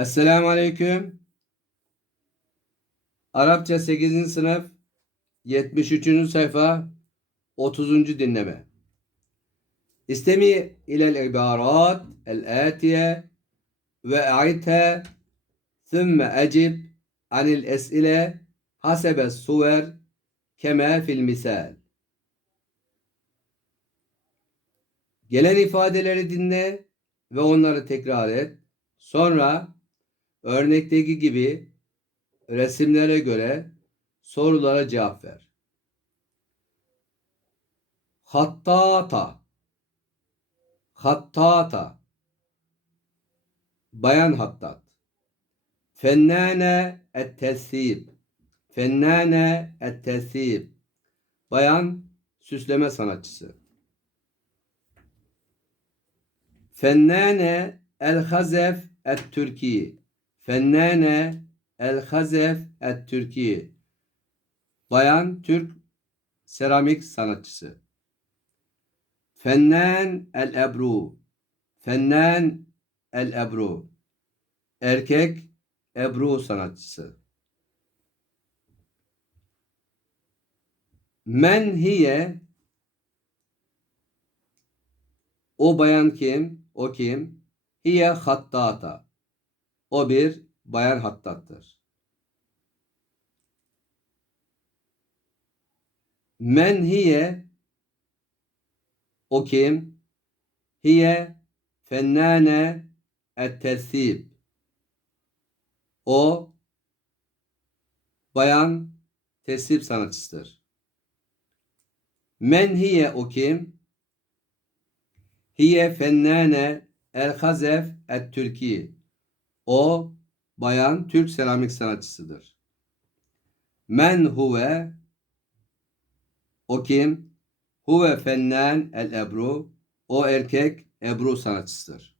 Esselamu Aleyküm. Arapça 8. sınıf 73. sayfa 30. dinleme. İstemi ilel ibarat el-atiye ve a'idha thumma ecib anil es'ile hasebe suver kema fil misal. Gelen ifadeleri dinle ve onları tekrar et. Sonra örnekteki gibi resimlere göre sorulara cevap ver. Hattata. Hattata. Bayan hattat. Fennane et-tesib Fennane et-tesib Bayan süsleme sanatçısı. Fennane el-hazef et-Türki Fennane el-hazef et-Türki Bayan Türk seramik sanatçısı Fennan el-Ebru Fennan el-Ebru Erkek Ebru sanatçısı Men hiye O bayan kim? O kim? Hiye hattata. O bir bayan hattattır. Men hiye O kim? Hiye fennane et-tesib. O bayan tesip sanatçısıdır. Men hiye o kim? Hiye fennane el-hazef et-Türki. O bayan Türk seramik sanatçısıdır. Men huve o kim? Huve fennan el-ebru. O erkek Ebru sanatçısıdır.